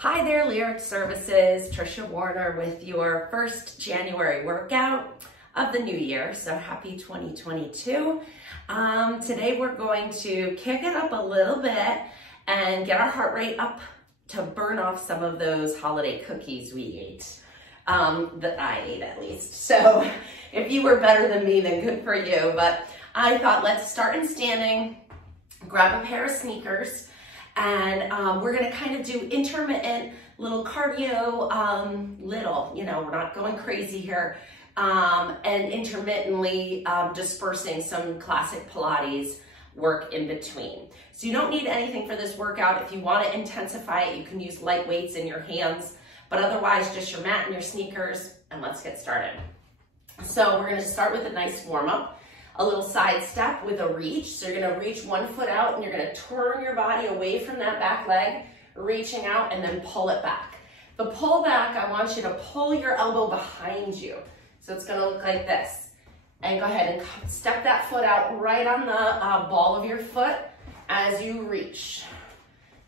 Hi there, Lyric Services. Trisha Warner with your first January workout of the new year. So happy 2022. Today we're going to kick it up a little bit and get our heart rate up to burn off some of those holiday cookies we ate, that I ate at least. So if you were better than me, then good for you. But I thought let's start in standing, grab a pair of sneakers, and we're gonna kind of do intermittent little cardio, we're not going crazy here, and intermittently dispersing some classic Pilates work in between. So you don't need anything for this workout. If you want to intensify it, you can use light weights in your hands, but otherwise just your mat and your sneakers, and let's get started. So we're gonna start with a nice warm up. A little side step with a reach. So you're gonna reach one foot out and you're gonna turn your body away from that back leg, reaching out and then pull it back. The pull back, I want you to pull your elbow behind you. So it's gonna look like this. And go ahead and step that foot out right on the ball of your foot as you reach.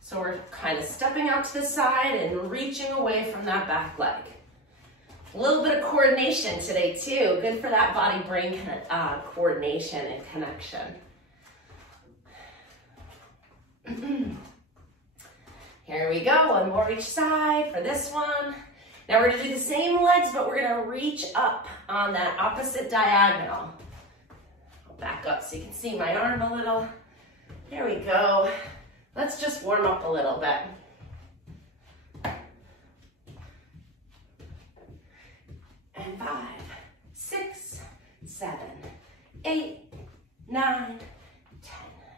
So we're kind of stepping out to the side and reaching away from that back leg. A little bit of coordination today too. Good for that body-brain coordination and connection. Here we go, one more each side for this one. Now we're gonna do the same legs, but we're gonna reach up on that opposite diagonal. I'll back up so you can see my arm a little. There we go. Let's just warm up a little bit. And 5, 6, 7, 8, 9, 10,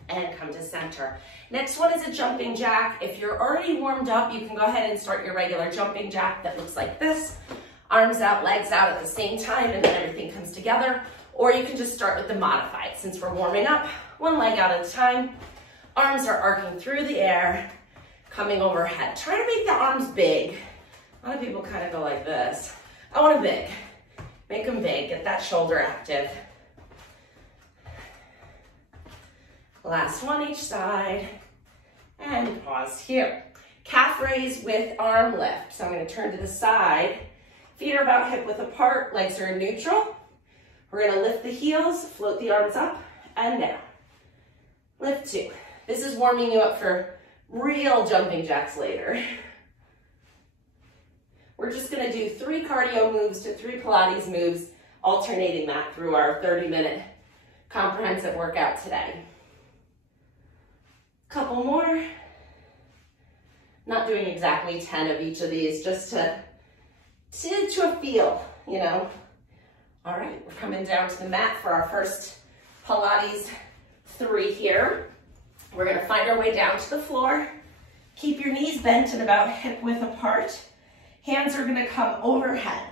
and come to center. Next one is a jumping jack. If you're already warmed up, you can go ahead and start your regular jumping jack that looks like this. Arms out, legs out at the same time, and then everything comes together. Or you can just start with the modified. Since we're warming up, one leg out at a time. Arms are arcing through the air, coming overhead. Try to make the arms big. A lot of people kind of go like this. I want them big. Make them big. Get that shoulder active. Last one each side. And pause here. Calf raise with arm lift. So I'm going to turn to the side. Feet are about hip width apart. Legs are in neutral. We're going to lift the heels, float the arms up and down. Lift 2. This is warming you up for real jumping jacks later. We're just gonna do 3 cardio moves to 3 Pilates moves, alternating that through our 30-minute comprehensive workout today. Couple more. Not doing exactly 10 of each of these, just to a feel, you know. All right, we're coming down to the mat for our first Pilates 3 here. We're gonna find our way down to the floor. Keep your knees bent and about hip width apart. Hands are gonna come overhead.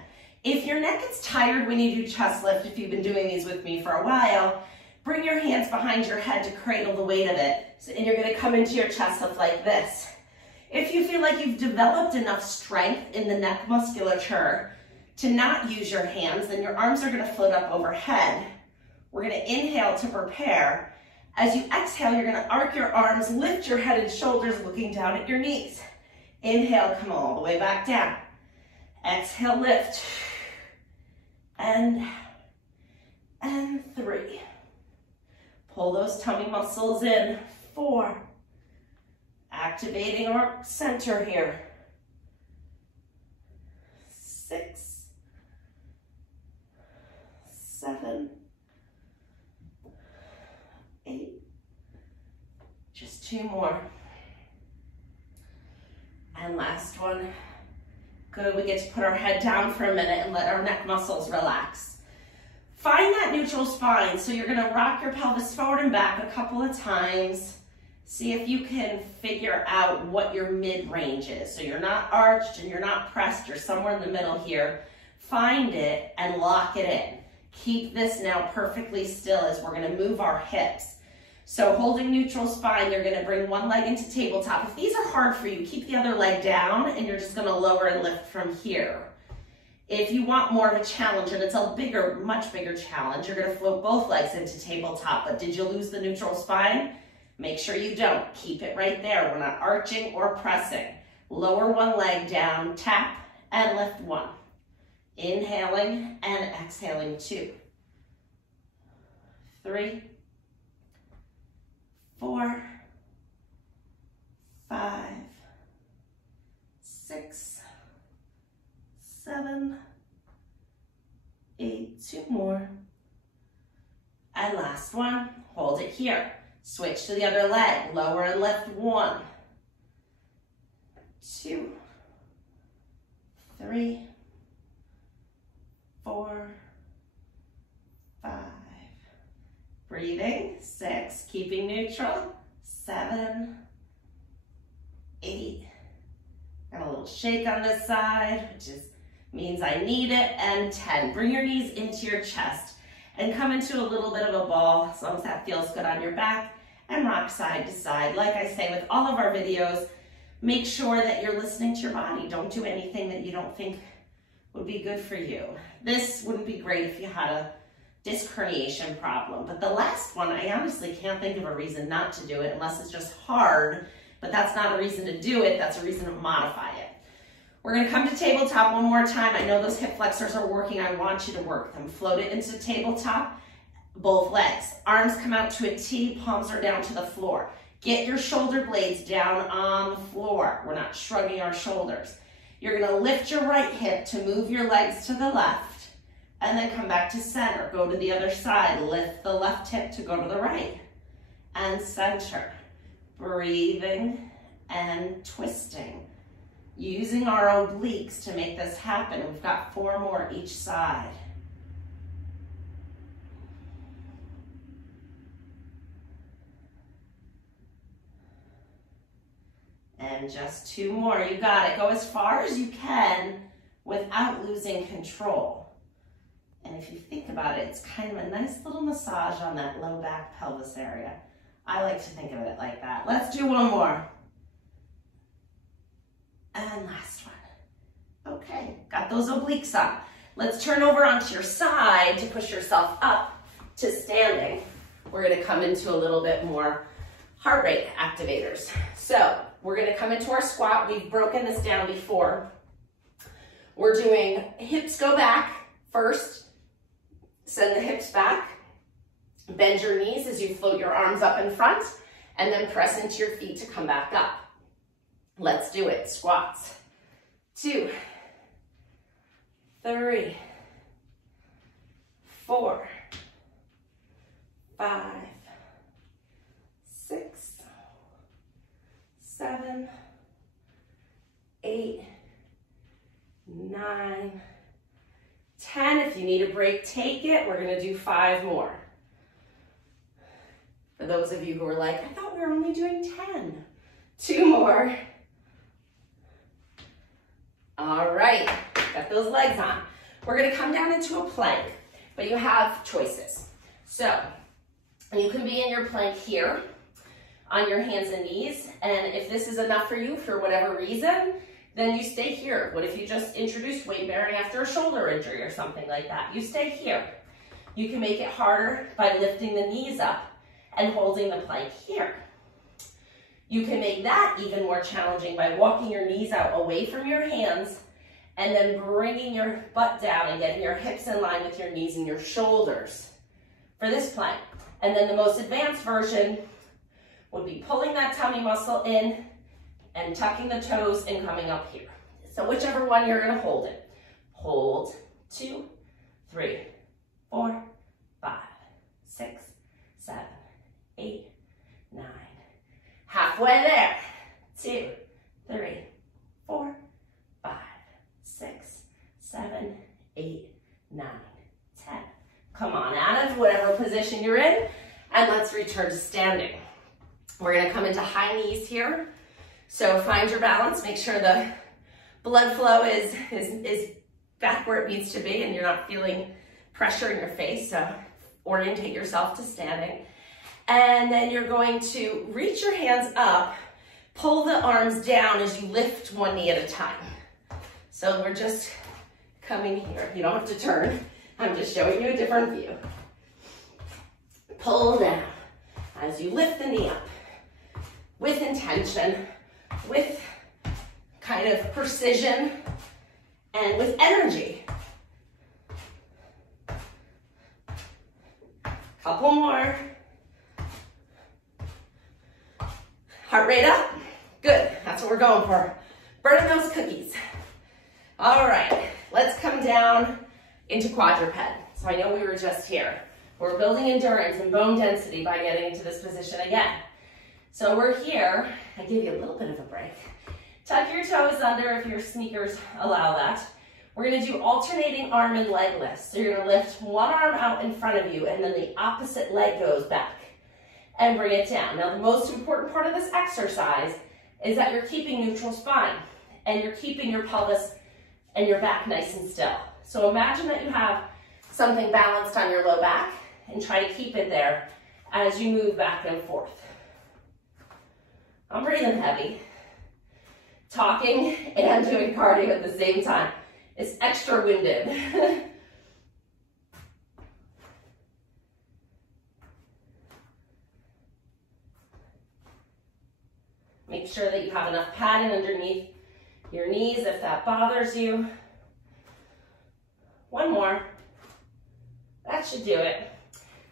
If your neck gets tired when you do chest lift, if you've been doing these with me for a while, bring your hands behind your head to cradle the weight of it. And you're gonna come into your chest lift like this. If you feel like you've developed enough strength in the neck musculature to not use your hands, then your arms are gonna float up overhead. We're gonna inhale to prepare. As you exhale, you're gonna arc your arms, lift your head and shoulders looking down at your knees. Inhale, come all the way back down. Exhale, lift. And 3. Pull those tummy muscles in. 4. Activating our center here. 6. 7. 8. Just 2 more. And last one. Good, we get to put our head down for a minute and let our neck muscles relax. Find that neutral spine. So you're gonna rock your pelvis forward and back a couple of times. See if you can figure out what your mid-range is. So you're not arched and you're not pressed, you're somewhere in the middle here. Find it and lock it in. Keep this now perfectly still as we're gonna move our hips. So holding neutral spine, you're gonna bring one leg into tabletop. If these are hard for you, keep the other leg down and you're just gonna lower and lift from here. If you want more of a challenge, and it's a bigger, much bigger challenge, you're gonna float both legs into tabletop. But did you lose the neutral spine? Make sure you don't. Keep it right there. We're not arching or pressing. Lower one leg down, tap and lift one. Inhaling and exhaling 2, 3, 4, 5, 6, 7, 8, 2 more. And last one, hold it here. Switch to the other leg, lower and lift 1, 2, 3, 4, 5. Breathing, 6, keeping neutral, 7, 8. Got a little shake on this side, which means I need it, and 10. Bring your knees into your chest and come into a little bit of a ball, as long as that feels good on your back, and rock side to side. Like I say with all of our videos, make sure that you're listening to your body. Don't do anything that you don't think would be good for you. This wouldn't be great if you had a disc herniation problem, but the last one, I honestly can't think of a reason not to do it unless it's just hard, but that's not a reason to do it, that's a reason to modify it. We're gonna come to tabletop one more time. I know those hip flexors are working, I want you to work them. Float it into tabletop, both legs. Arms come out to a T, palms are down to the floor. Get your shoulder blades down on the floor. We're not shrugging our shoulders. You're gonna lift your right hip to move your legs to the left, and then come back to center. Go to the other side, lift the left hip to go to the right, and center. Breathing and twisting. Using our obliques to make this happen. We've got 4 more each side. And just 2 more, you got it. Go as far as you can without losing control. And if you think about it, it's kind of a nice little massage on that low back pelvis area. I like to think of it like that. Let's do 1 more. And last one. Okay, got those obliques up. Let's turn over onto your side to push yourself up to standing. We're gonna come into a little bit more heart rate activators. So we're gonna come into our squat. We've broken this down before. We're doing hips go back first. Send the hips back. Bend your knees as you float your arms up in front, and then press into your feet to come back up. Let's do it. Squats. 2, 3, 4, 5, 6, 7, 8, 9, 10. If you need a break, take it. We're going to do 5 more. For those of you who are like, I thought we were only doing 10. 2 more. All right, got those legs on. We're gonna come down into a plank, but you have choices. So you can be in your plank here on your hands and knees, and if this is enough for you for whatever reason, then you stay here. What if you just introduced weight bearing after a shoulder injury or something like that? You stay here. You can make it harder by lifting the knees up and holding the plank here. You can make that even more challenging by walking your knees out away from your hands and then bringing your butt down and getting your hips in line with your knees and your shoulders for this plank. And then the most advanced version would be pulling that tummy muscle in and tucking the toes and coming up here. So whichever one you're gonna hold it. Hold, 2, 3, 4, 5, 6, 7, 8, 9. Halfway there. 2, 3, 4, 5, 6, 7, 8, 9, 10. Come on out of whatever position you're in, and let's return to standing. We're gonna come into high knees here. So find your balance, make sure the blood flow is back where it needs to be and you're not feeling pressure in your face, so orientate yourself to standing. And then you're going to reach your hands up, pull the arms down as you lift one knee at a time. So we're just coming here. You don't have to turn. I'm just showing you a different view. Pull down as you lift the knee up with intention, with kind of precision and with energy. Couple more. Heart rate up. Good, that's what we're going for. Burning those cookies. All right, let's come down into quadruped. So I know we were just here. We're building endurance and bone density by getting into this position again. So we're here. I gave you a little bit of a break. Tuck your toes under if your sneakers allow that. We're gonna do alternating arm and leg lifts. So you're gonna lift one arm out in front of you and then the opposite leg goes back and bring it down. Now the most important part of this exercise is that you're keeping neutral spine and you're keeping your pelvis and your back nice and still. So imagine that you have something balanced on your low back and try to keep it there as you move back and forth. I'm breathing heavy, talking and doing cardio at the same time. It's extra winded. Make sure that you have enough padding underneath your knees if that bothers you. One more. That should do it.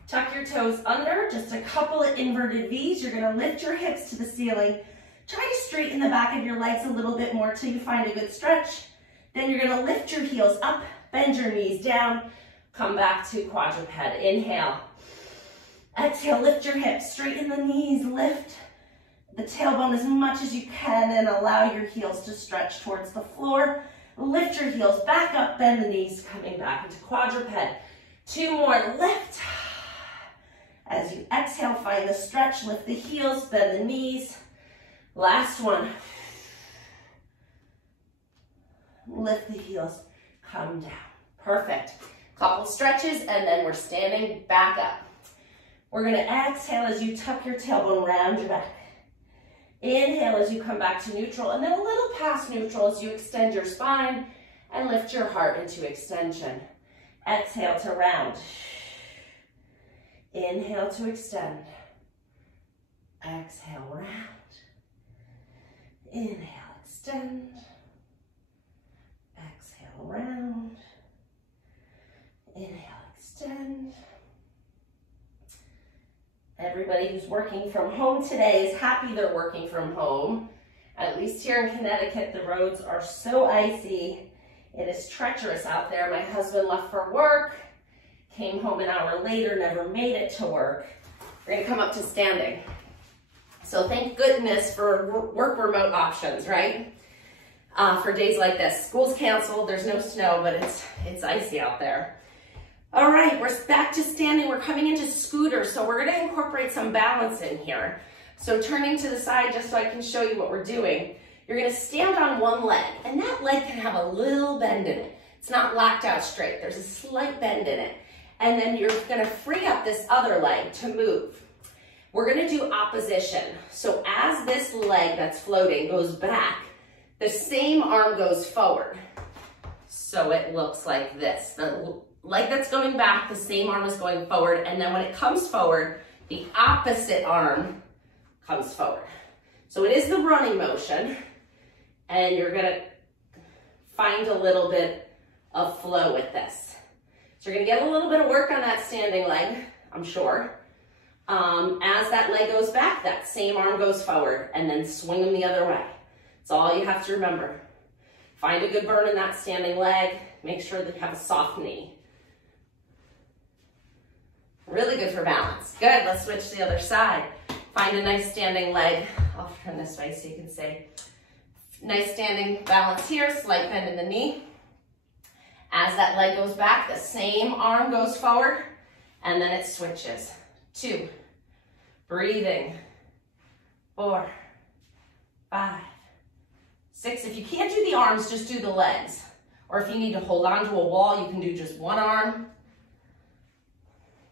Tuck your toes under, just a couple of inverted V's. You're gonna lift your hips to the ceiling. Try to straighten the back of your legs a little bit more till you find a good stretch. Then you're gonna lift your heels up, bend your knees down, come back to quadruped. Inhale. Exhale, lift your hips, straighten the knees, lift the tailbone as much as you can and allow your heels to stretch towards the floor. Lift your heels back up, bend the knees, coming back into quadruped. Two more, lift. As you exhale, find the stretch, lift the heels, bend the knees. Last one. Lift the heels, come down. Perfect. Couple stretches, and then we're standing back up. We're gonna exhale as you tuck your tailbone, round your back. Inhale as you come back to neutral, and then a little past neutral as you extend your spine and lift your heart into extension. Exhale to round. Inhale to extend. Exhale, round. Inhale, extend. Exhale, round. Inhale, extend. Everybody who's working from home today is happy they're working from home. At least here in Connecticut, the roads are so icy. It is treacherous out there. My husband left for work, came home an hour later, never made it to work. We're gonna come up to standing. So thank goodness for work remote options, right? For days like this. School's canceled, there's no snow, but it's icy out there. All right, we're back to standing. We're coming into scooter, so we're gonna incorporate some balance in here. So turning to the side, just so I can show you what we're doing, you're gonna stand on one leg, and that leg can have a little bend in it. It's not locked out straight, there's a slight bend in it. And then you're gonna free up this other leg to move. We're gonna do opposition. So as this leg that's floating goes back, the same arm goes forward. So it looks like this. The leg that's going back, the same arm is going forward, and then when it comes forward, the opposite arm comes forward. So it is the running motion, and you're gonna find a little bit of flow with this. So you're gonna get a little bit of work on that standing leg, I'm sure. As that leg goes back, that same arm goes forward, and then swing them the other way. That's all you have to remember. Find a good burn in that standing leg. Make sure that you have a soft knee. Really good for balance. Good, let's switch to the other side. Find a nice standing leg. I'll turn this way so you can see. Nice standing balance here, slight bend in the knee. As that leg goes back, the same arm goes forward, and then it switches. 2, breathing, 4, 5, 6. If you can't do the arms, just do the legs. Or if you need to hold on to a wall, you can do just one arm.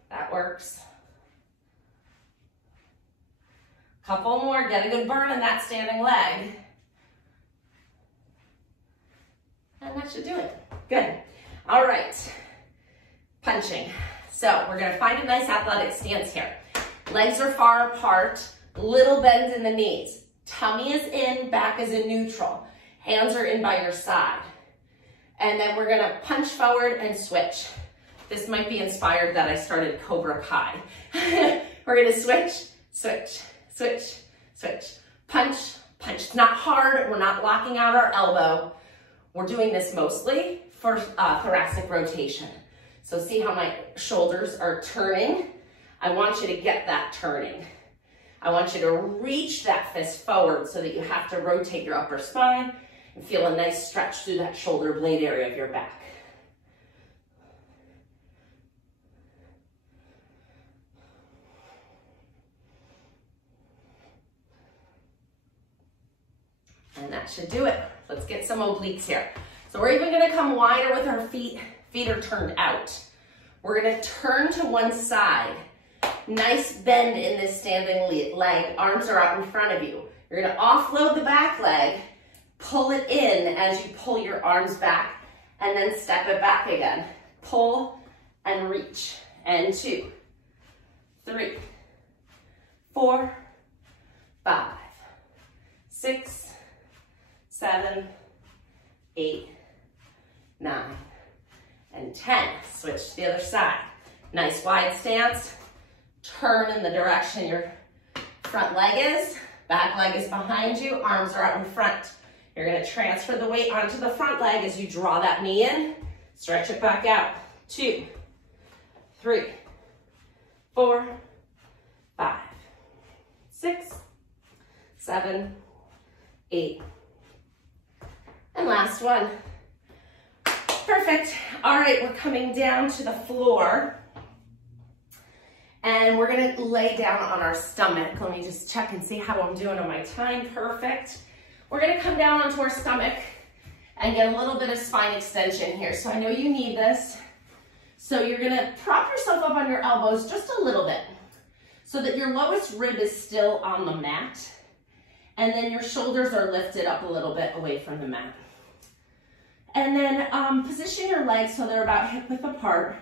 That works. Couple more, get a good burn in that standing leg. And that should do it. Good. All right, punching. So we're gonna find a nice athletic stance here. Legs are far apart, little bend in the knees. Tummy is in, back is in neutral. Hands are in by your side. And then we're gonna punch forward and switch. This might be inspired that I started Cobra Kai. We're gonna switch, switch, switch, switch. Punch, punch. It's not hard, we're not locking out our elbow. We're doing this mostly for thoracic rotation. So see how my shoulders are turning? I want you to get that turning. I want you to reach that fist forward so that you have to rotate your upper spine and feel a nice stretch through that shoulder blade area of your back. And that should do it. Let's get some obliques here. So we're even gonna come wider with our feet. Feet are turned out. We're gonna turn to one side. Nice bend in this standing leg. Arms are out in front of you. You're gonna offload the back leg, pull it in as you pull your arms back, and then step it back again. Pull and reach. And 2, 3, 4, 5, 6, 7, 8, 9, and 10. Switch to the other side. Nice wide stance. Turn in the direction your front leg is. Back leg is behind you. Arms are out in front. You're going to transfer the weight onto the front leg as you draw that knee in. Stretch it back out. 2, 3, 4, 5, 6, 7, 8. And last one. Perfect. All right, we're coming down to the floor. And we're gonna lay down on our stomach. Let me just check and see how I'm doing on my time. Perfect. We're gonna come down onto our stomach and get a little bit of spine extension here. So I know you need this. So you're gonna prop yourself up on your elbows just a little bit so that your lowest rib is still on the mat. And then your shoulders are lifted up a little bit away from the mat. And then position your legs so they're about hip width apart.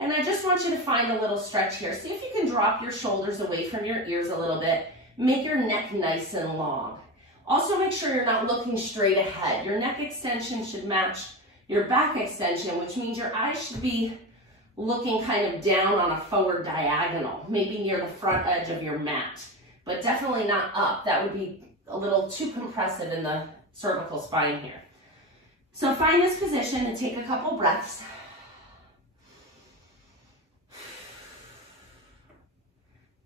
And I just want you to find a little stretch here. See if you can drop your shoulders away from your ears a little bit. Make your neck nice and long. Also make sure you're not looking straight ahead. Your neck extension should match your back extension, which means your eyes should be looking kind of down on a forward diagonal, maybe near the front edge of your mat, but definitely not up. That would be a little too compressive in the cervical spine here. So find this position and take a couple breaths.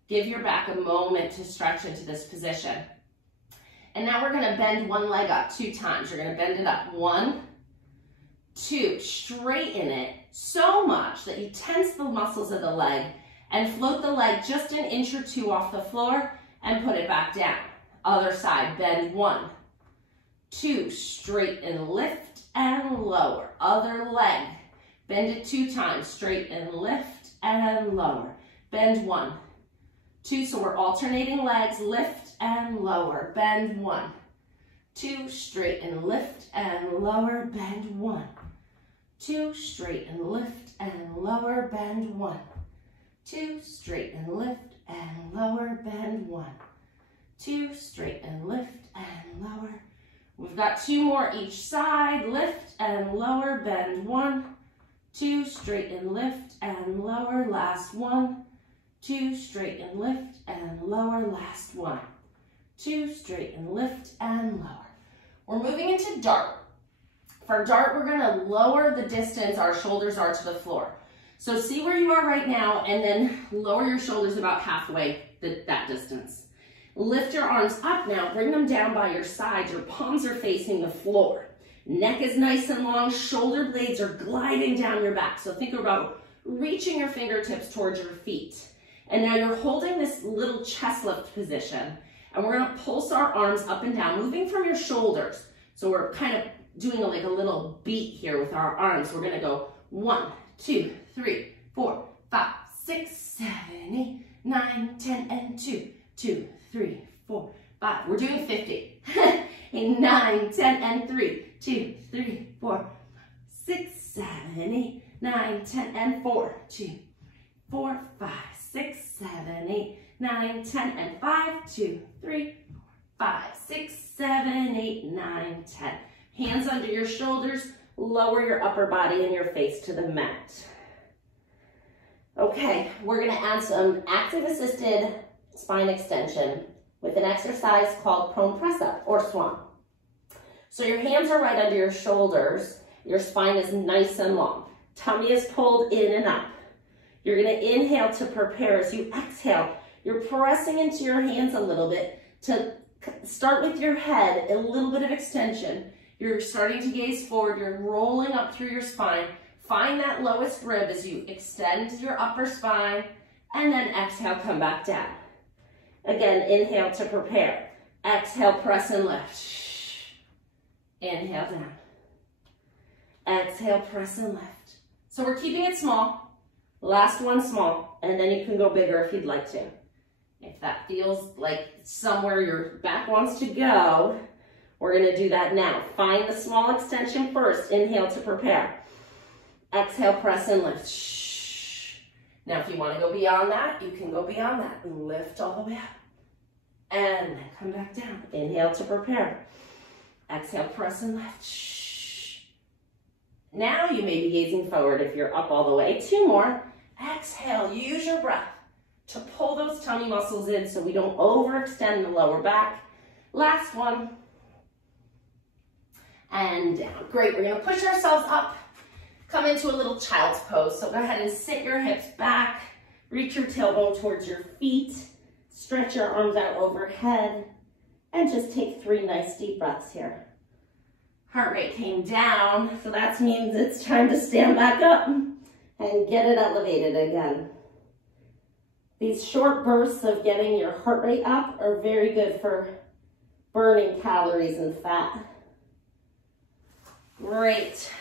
Give your back a moment to stretch into this position. And now we're gonna bend one leg up 2 times. You're gonna bend it up 1, 2, straighten it so much that you tense the muscles of the leg and float the leg just an inch or 2 off the floor and put it back down. Other side, bend 1, 2, straight and lift and lower. Other leg, bend it 2 times, straight and lift and lower. Bend 1, 2, so we're alternating legs, lift and lower. Bend 1, 2, straight and lift and lower. Bend 1, 2, straight and lift and lower. Bend 1, 2, straight and lift and lower. Bend 1, 2, straight and lift and lower. We've got 2 more each side. Lift and lower. Bend 1, 2, straight and lift and lower. Last 1, 2, straight and lift and lower. Last 1, 2, straight and lift and lower. We're moving into dart. For dart, we're gonna lower the distance our shoulders are to the floor. So see where you are right now and then lower your shoulders about halfway that distance. Lift your arms up now, bring them down by your sides. Your palms are facing the floor. Neck is nice and long, shoulder blades are gliding down your back. So think about reaching your fingertips towards your feet. And now you're holding this little chest lift position, and we're gonna pulse our arms up and down, moving from your shoulders. So we're kind of doing like a little beat here with our arms. We're gonna go 1, 2, 3, 4, 5, 6, 7, 8, 9, 10, and 2, 2, 3, 4, 5. We're doing 50. 8, 9, 10, and 3, 2, 3, 4, 6, 7, 8, 9, 10, and 4, 2, 4, 5, 6, 7, 8, 9, 10, and 5, 2, 3, 5, 6, 7, 8, 9, 10. Hands under your shoulders, lower your upper body and your face to the mat. Okay, we're gonna add some active assisted spine extension with an exercise called prone press up or swan. So your hands are right under your shoulders, your spine is nice and long. Tummy is pulled in and up. You're gonna inhale to prepare. As you exhale, you're pressing into your hands a little bit to start with your head, a little bit of extension. You're starting to gaze forward, you're rolling up through your spine. Find that lowest rib as you extend your upper spine, and then exhale, come back down. Again, inhale to prepare. Exhale, press and lift. Inhale down. Exhale, press and lift. So we're keeping it small. Last one small, and then you can go bigger if you'd like to. If that feels like somewhere your back wants to go, we're gonna do that now. Find the small extension first. Inhale to prepare. Exhale, press and lift. Shh. Now, if you wanna go beyond that, you can go beyond that. Lift all the way up. And then come back down. Inhale to prepare. Exhale, press and lift. Shh. Now you may be gazing forward if you're up all the way. 2 more. Exhale, use your breath to pull those tummy muscles in so we don't overextend the lower back. Last one. And down. Great, we're gonna push ourselves up. Come into a little child's pose. So go ahead and sit your hips back. Reach your tailbone towards your feet. Stretch your arms out overhead. And just take 3 nice deep breaths here. Heart rate came down, so that means it's time to stand back up and get it elevated again. These short bursts of getting your heart rate up are very good for burning calories and fat. Great.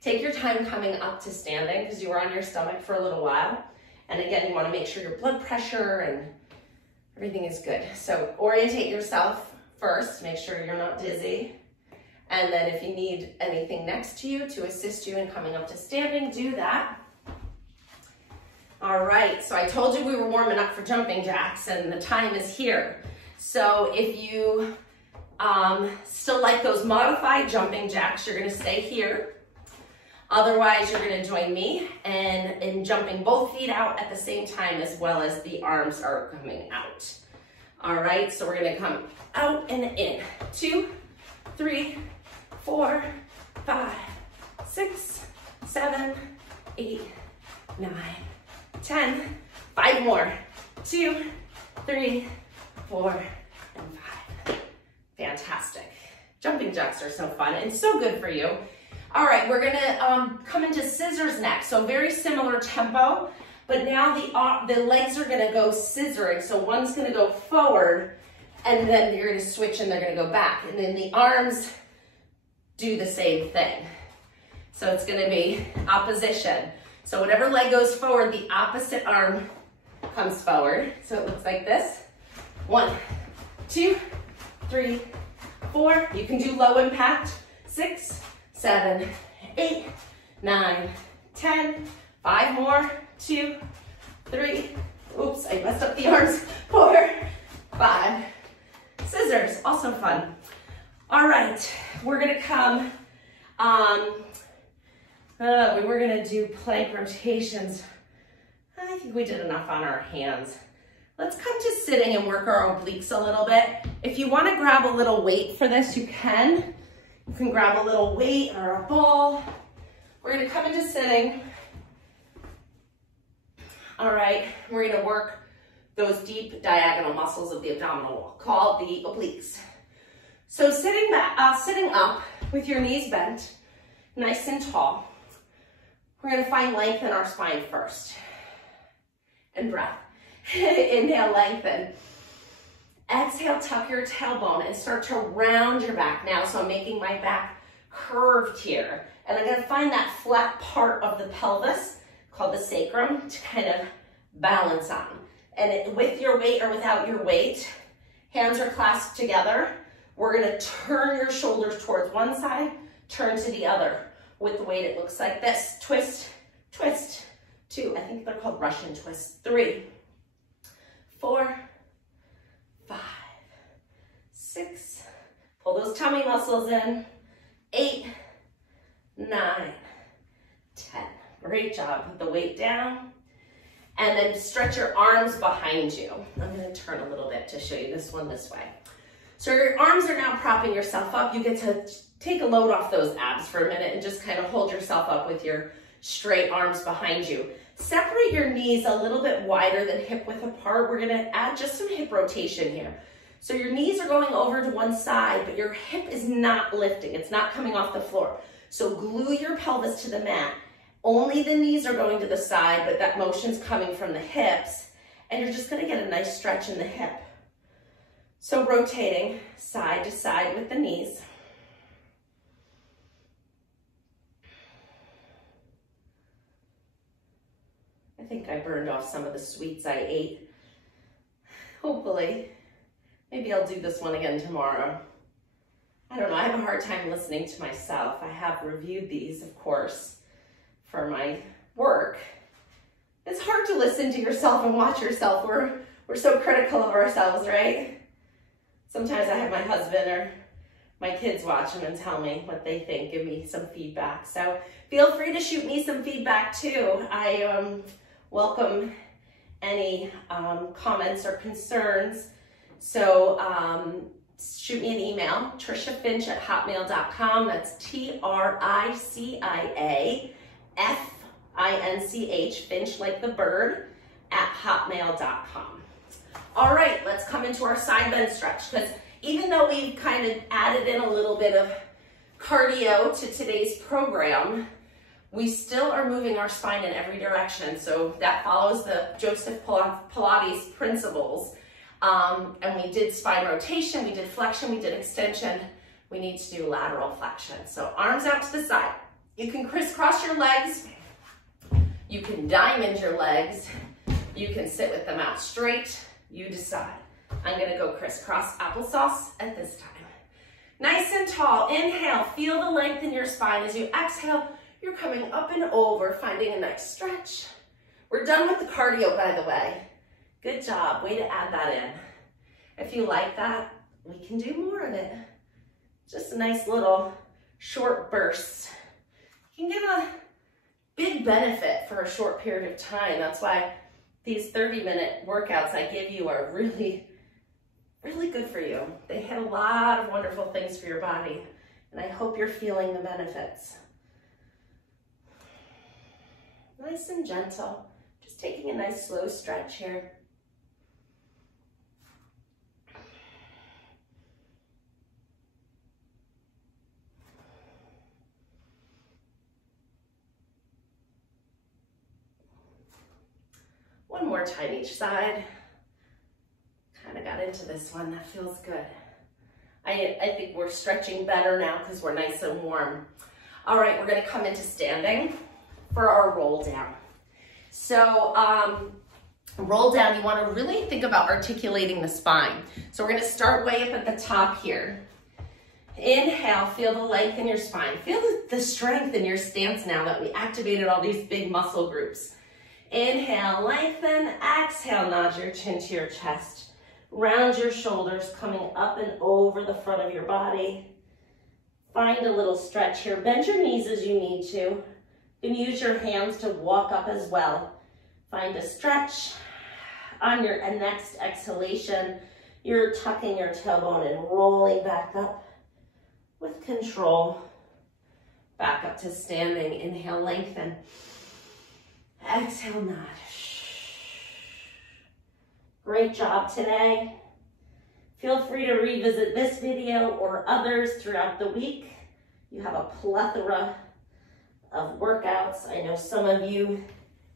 Take your time coming up to standing because you were on your stomach for a little while. And again, you want to make sure your blood pressure and everything is good. So orientate yourself first, make sure you're not dizzy. And then if you need anything next to you to assist you in coming up to standing, do that. All right, so I told you we were warming up for jumping jacks and the time is here. So if you still like those modified jumping jacks, you're gonna stay here. Otherwise, you're gonna join me in jumping both feet out at the same time as well as the arms are coming out. All right, so we're gonna come out and in. 2, 3, 4, 5, 6, 7, 8, 9, 10. 5 more. 2, 3, 4, and 5. Fantastic. Jumping jacks are so fun and so good for you. All right, we're gonna come into scissors next. So very similar tempo, but now the legs are gonna go scissoring. So one's gonna go forward and then you're gonna switch and they're gonna go back. And then the arms do the same thing. So it's gonna be opposition. So whatever leg goes forward, the opposite arm comes forward. So it looks like this. 1, 2, 3, 4. You can do low impact. 6, 7, 8, 9, 10. 5 more. 2, 3. Oops, I messed up the arms. 4, 5. Scissors, also fun. All right, we're gonna come, we were gonna do plank rotations. I think we did enough on our hands. Let's come to sitting and work our obliques a little bit. If you wanna grab a little weight for this, you can. You can grab a little weight or a ball. We're gonna come into sitting. All right, we're gonna work those deep diagonal muscles of the abdominal wall called the obliques. So sitting up with your knees bent, nice and tall. We're gonna find length in our spine first. And breath. Inhale, lengthen. Exhale, tuck your tailbone and start to round your back now. So I'm making my back curved here. And I'm gonna find that flat part of the pelvis called the sacrum to kind of balance on. And with your weight or without your weight, hands are clasped together. We're gonna turn your shoulders towards one side, turn to the other. With the weight, it looks like this. Twist, twist. 2, I think they're called Russian twists. 3, 4, 5, 6, pull those tummy muscles in, 8, 9, 10. Great job. Put the weight down. And then stretch your arms behind you. I'm going to turn a little bit to show you this one this way. So your arms are now propping yourself up. You get to take a load off those abs for a minute and just kind of hold yourself up with your straight arms behind you. Separate your knees a little bit wider than hip width apart. We're going to add just some hip rotation here. So your knees are going over to one side, but your hip is not lifting. It's not coming off the floor. So glue your pelvis to the mat. Only the knees are going to the side, but that motion's coming from the hips, and you're just gonna get a nice stretch in the hip. So rotating side to side with the knees. I think I burned off some of the sweets I ate. Hopefully. Maybe I'll do this one again tomorrow. I don't know, I have a hard time listening to myself. I have reviewed these, of course, for my work. It's hard to listen to yourself and watch yourself. We're so critical of ourselves, right? Sometimes I have my husband or my kids watch them and tell me what they think, give me some feedback. So feel free to shoot me some feedback too. I welcome any comments or concerns. So shoot me an email, triciafinch@hotmail.com. That's TRICIAFINCH, Finch like the bird, @hotmail.com. All right, let's come into our side bend stretch, because even though we kind of added in a little bit of cardio to today's program, we still are moving our spine in every direction. So that follows the Joseph Pilates principles. And we did spine rotation, we did flexion, we did extension. We need to do lateral flexion. So arms out to the side. You can crisscross your legs. You can diamond your legs. You can sit with them out straight. You decide. I'm gonna go crisscross applesauce at this time. Nice and tall. Inhale, feel the length in your spine. As you exhale, you're coming up and over, finding a nice stretch. We're done with the cardio, by the way. Good job, way to add that in. If you like that, we can do more of it. Just a nice little short burst. You can give a big benefit for a short period of time. That's why these 30-minute workouts I give you are really, really good for you. They hit a lot of wonderful things for your body, and I hope you're feeling the benefits. Nice and gentle, just taking a nice slow stretch here. One more time each side. Kind of got into this one, that feels good. I think we're stretching better now because we're nice and warm. All right, we're gonna come into standing for our roll down. So roll down, you wanna really think about articulating the spine. So we're gonna start way up at the top here. Inhale, feel the length in your spine. Feel the strength in your stance now that we activated all these big muscle groups. Inhale, lengthen. Exhale, nod your chin to your chest. Round your shoulders, coming up and over the front of your body. Find a little stretch here. Bend your knees as you need to. You can use your hands to walk up as well. Find a stretch. On your next exhalation, you're tucking your tailbone and rolling back up with control. Back up to standing. Inhale, lengthen. Exhale, nod. Great job today. Feel free to revisit this video or others throughout the week. You have a plethora of workouts. I know some of you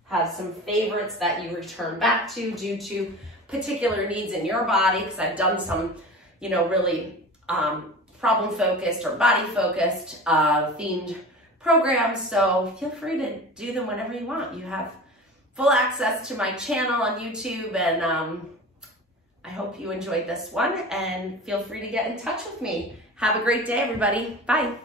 have some favorites that you return back to due to particular needs in your body, because I've done some, really problem-focused or body-focused themed programs, so feel free to do them whenever you want. You have full access to my channel on YouTube, and I hope you enjoyed this one, and feel free to get in touch with me. Have a great day, everybody. Bye.